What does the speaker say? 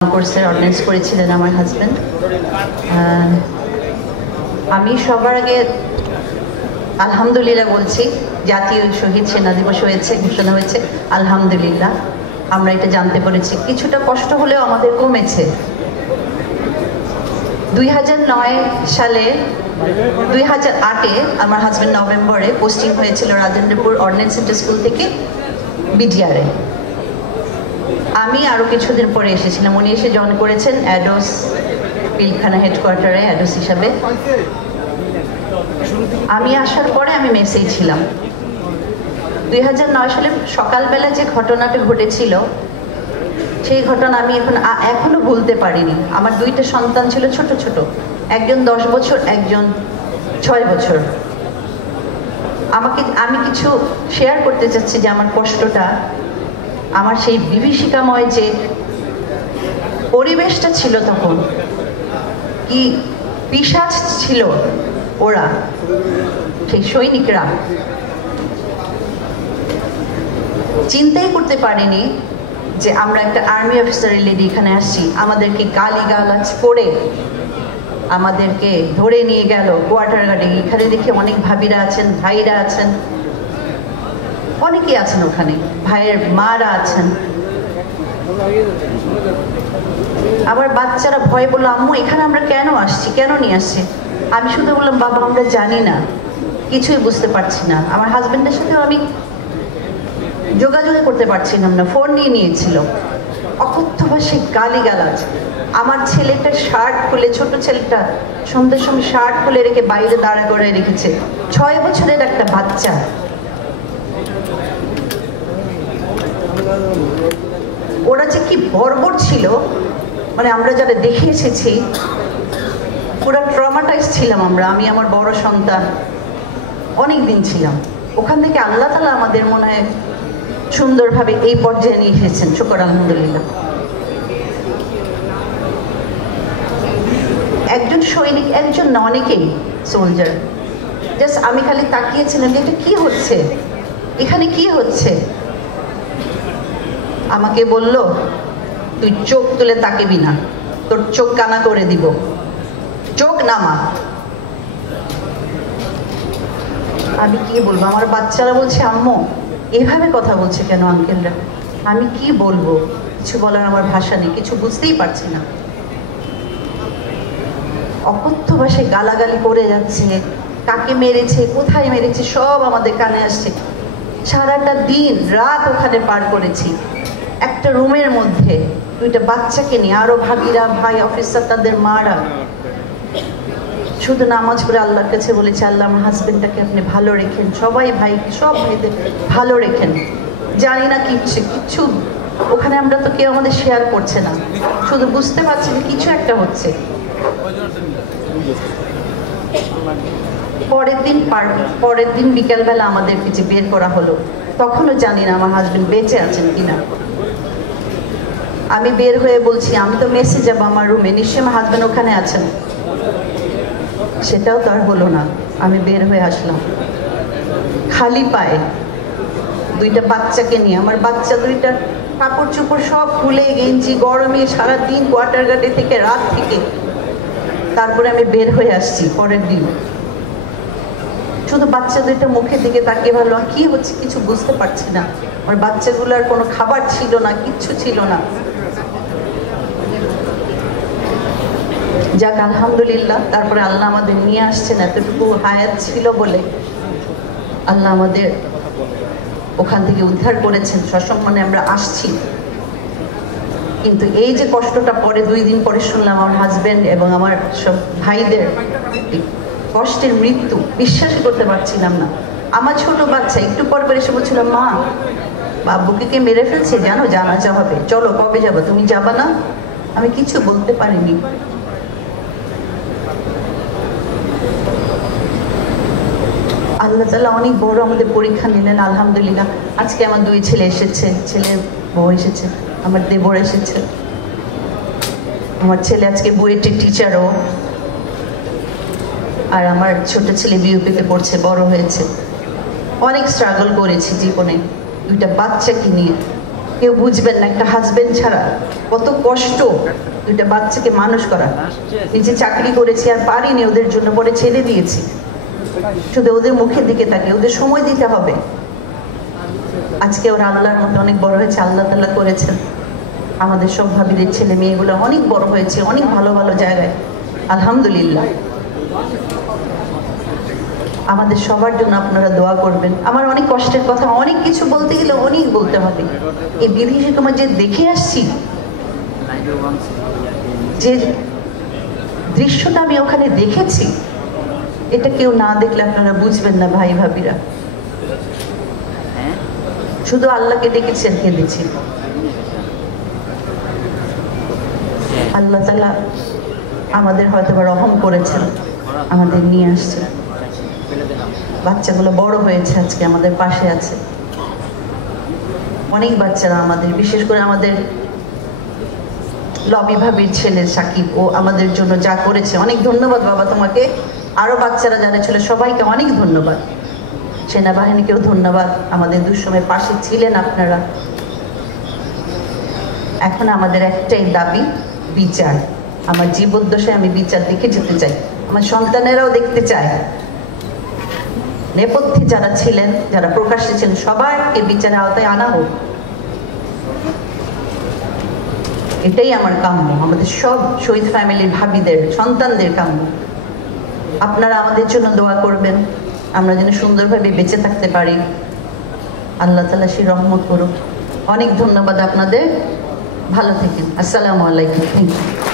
কোর্সের অর্ডিনেন্স করেছিলেন আমার হাজব্যান্ড। আমি সবার আগে আলহামদুলিল্লাহ বলছি, জাতীয় শহীদ সেনা দিবস হয়েছে, ঘোষণা হয়েছে, আলহামদুলিল্লাহ আমরা এটা জানতে পেরেছি। কিছুটা কষ্ট হলেও আমাদের কমেছে। 2009 সালে 2008-এ আমার হাজব্যান্ড নভেম্বরে পোস্টিং হয়েছিল রাজেন্দ্রপুর অর্ডিন্যান্স সেন্টার স্কুল থেকে বিডিআরে। আমি আরও কিছুদিন পরে এসেছিলাম, উনি এসে জয়েন করেছেন অ্যাডোস পিলখানা হেডকোয়ার্টারে অ্যাডোস হিসাবে। আমি আসার পরে আমি মেসেই ছিলাম। 2009 সালে সকালবেলা যে ঘটনাটা ঘটেছিল সেই ঘটনা আমি এখনো ভুলতে পারিনি। আমার দুইটা সন্তান ছিল ছোট ছোট, একজন 10 বছর, একজন 6 বছর। আমি কিছু শেয়ার করতে চাচ্ছি যে আমার কষ্টটা, আমার সেই বিভীষিকাময় যে পরিবেশটা ছিল তখন, কি পিশাচ ছিল ওরা, সেই সৈনিকরা। চিন্তাই করতে পারিনি যে আমরা একটা আর্মি অফিসারের লেডি এখানে আসছি, আমাদেরকে গালিগালাজ করে আমাদেরকে ধরে নিয়ে গেল কোয়ার্টার গার্ডে। এখানে দেখে অনেক ভাবিরা আছেন, ভাইরা আছেন, অনেকেই আছেন ওখানে, ভাইয়ের মারা আছেন। আবার বাচ্চারা ভয় বললো, আম্মু এখানে আমরা কেন আসছি, কেন নিয়ে আসছি? আমি শুধু বললাম, বাবা আমরা জানি না, কিছুই বুঝতে পারছি না। আমার হাজবেন্ডের সাথেও আমি যোগাযোগ করতে পারছিলাম না, ফোন নিয়ে নিয়েছিল। অকথ্য ভাষায় গালিগালাজ। আমার ছেলেটার শার্ট খুলে, ছোট ছেলেটা সন্ধ্যের সময় শার্ট খুলে রেখে বাইরে দাঁড়া করে রেখেছে, 6 বছরের একটা বাচ্চা। ওরা যে কি বর্বর ছিল, মানে আমরা যারা দেখে এসেছি পুরো ট্রমাটাইজ ছিলাম আমরা। আমি আমার বড় সন্তান অনেক দিন ছিলাম ওখান থেকে। আল্লাহ তাআলা আমাদের মনে হয় সুন্দরভাবে এই পর্যায়ে নিয়ে এসেছেন, শুকর আলহামদুলিল্লাহ। একজন সৈনিক, একজন না, অনেকেই সোলজার। জাস্ট আমি খালি তাকিয়েছিলাম যে এটা কি হচ্ছে, এখানে কি হচ্ছে। আমাকে বলল, তুই চোখ তুলে তাকাবি না, তোর চোখ কানা করে দিব, চোখ নামা। আমি কি বলবো? আমার বাচ্চারা বলছে, আম্মু এভাবে কথা বলছে কেন আঙ্কেলরা? আমি কি বলবো? কিছু বলার আমার ভাষা নেই, কিছু বুঝতেই পারছি না। অকথ্য ভাষায় গালাগালি করে যাচ্ছে, কাকে মেরেছে, কোথায় মেরেছে, সব আমাদের কানে আসছে। সারাটা দিন রাত ওখানে পার করেছি একটা রুমের মধ্যে, দুইটা বাচ্চাকে নিয়ে, আরো ভাবিরা, ভাই অফিসার, তাদের মারা। শুধু নামাজ পড়ে আল্লাহর কাছে বলেছে, আল্লাহ আমার হাজবেন্ডটাকে আপনি ভালো রেখেন, সবাই ভাই, সব ভাইদের ভালো রেখেন। জানি না কিচ্ছু ওখানে আমরা তো কেউ আমাদের শেয়ার করছে না, শুধু বুঝতে পারছি যে কিছু একটা হচ্ছে। পরের দিন বিকেলবেলা আমাদেরকে যে বের করা হলো, তখনও জানি না আমার হাজবেন্ড বেঁচে আছেন কিনা। আমি বের হয়ে বলছি, আমি তো মেসে যাবো আমার রুমে, নিশ্চয়ই আমার হাজবেন্ড ওখানে আছেন। সেটাও তো আর হলো না। আমি বের হয়ে আসলাম খালি পায়ে, দুইটা বাচ্চাকে নিয়ে। আমার বাচ্চা দুইটা কাপড় চোপড় সব খুলে, গেঞ্জি, গরমে সারাদিন কোয়ার্টার গার্ডে থেকে, রাত থেকে। তারপরে আমি বের হয়ে আসছি পরের দিন। শুধু বাচ্চা দুইটা মুখের দিকে তাকিয়ে ভাবলাম কি হচ্ছে, কিছু বুঝতে পারছি না। আমার বাচ্চাগুলোর কোনো খাবার ছিল না, কিচ্ছু ছিল না। যাক আলহামদুলিল্লাহ, তারপরে আল্লাহ আমাদের নিয়ে আসছেন। এতটুকু হায়াত ছিল বলে আল্লাহ আমাদের ওখান থেকে উদ্ধার করেছেন, সসম্মানে আমরা আসছি। কিন্তু এই যে কষ্টটা পরে 2 দিন পরে শুনলাম আমার হাজবেন্ড এবং আমার সব ভাইদের কষ্টের মৃত্যু, বিশ্বাসই করতে পারছিলাম না। আমার ছোট বাচ্চা একটু পর এসে বলছিল, মা বাবুকে কে মেরে ফেলছে, জানো, জানাজা হবে, চলো কবে যাবো, তুমি যাবা না? আমি কিছু বলতে পারিনি। আল্লাহ তাআলা অনেক বড় আমাদের পরীক্ষা নিলেন, আলহামদুলিল্লাহ। আজকে আমার 2 ছেলে এসেছে, ছেলের বউ এসেছে, আমার দেবর এসেছে। আমার ছেলে আজকে বুয়েটের টিচারও, আর আমার ছোট ছেলে বিউপিতে পড়ছে, বড় হয়েছে। অনেক স্ট্রাগল করেছি জীবনে, 2টা বাচ্চাকে নিয়ে। কেউ বুঝবেন না একটা হাজবেন্ড ছাড়া কত কষ্ট দুইটা বাচ্চাকে মানুষ করা। নিজে চাকরি করেছি আর পারিনি ওদের জন্য, পরে ছেড়ে দিয়েছি। শুধু ওদের মুখের দিকে তাকিয়ে ওদের সময় দিতে হবে। আজকে ওরা আল্লাহর মধ্যে অনেক বড় হয়েছে, আল্লাহ তাআলা করেছেন। আমাদের সব ভাবিদের ছেলে মেয়েগুলো অনেক বড় হয়েছে, অনেক ভালো ভালো জায়গায়, আলহামদুলিল্লাহ। আমাদের সবার জন্য আপনারা দোয়া করবেন। আমার অনেক কষ্টের কথা, অনেক কিছু বলতে গেলে অনেক বলতে হবে। এই বিভীষিকা যে দেখে আসছি, যে দৃশ্যটা আমি ওখানে দেখেছি, এটা কেউ না দেখলে আপনারা বুঝবেন না ভাই ভাবিরা। শুধু আল্লাহকে ডেকেছি আর কেঁদেছি। আল্লাহ তাআলা আমাদের হয়তো বা রহম করেছেন, আমাদের নিয়ে আসছে। বাচ্চাগুলো বড় হয়েছে, আজকে আমাদের পাশে আছে। অনেক বাচ্চারা আমাদের, বিশেষ করে আমাদের লবি ভাবির ছেলে সাকিব, ও আমাদের জন্য যা করেছে, অনেক ধন্যবাদ বাবা তোমাকে। আরো বাচ্চারা যারা ছিল সবাইকে অনেক ধন্যবাদ। সেনাবাহিনীকেও ধন্যবাদ, আমাদের দুঃসময় পাশে ছিলেন আপনারা। এখন আমাদের একটাই দাবি, বিচার। আমার জীবদ্দশায় আমি বিচার দেখে যেতে চাই, আমার সন্তানেরাও দেখতে চায়। নেপথ্যে যারা ছিলেন, যারা প্রকাশ্যে ছিলেন, সবাইকে বিচারের আওতায় আনা হোক, এটাই আমার কাম্য। আমাদের সব শহীদ ফ্যামিলির ভাবিদের, সন্তানদের কাম্য। আপনারা আমাদের জন্য দোয়া করবেন, আমরা যেন সুন্দরভাবে বেঁচে থাকতে পারি। আল্লাহ তাআলা সেই রহমত করুক। অনেক ধন্যবাদ আপনাদের, ভালো থাকেন। আসসালামু আলাইকুম। Thank you.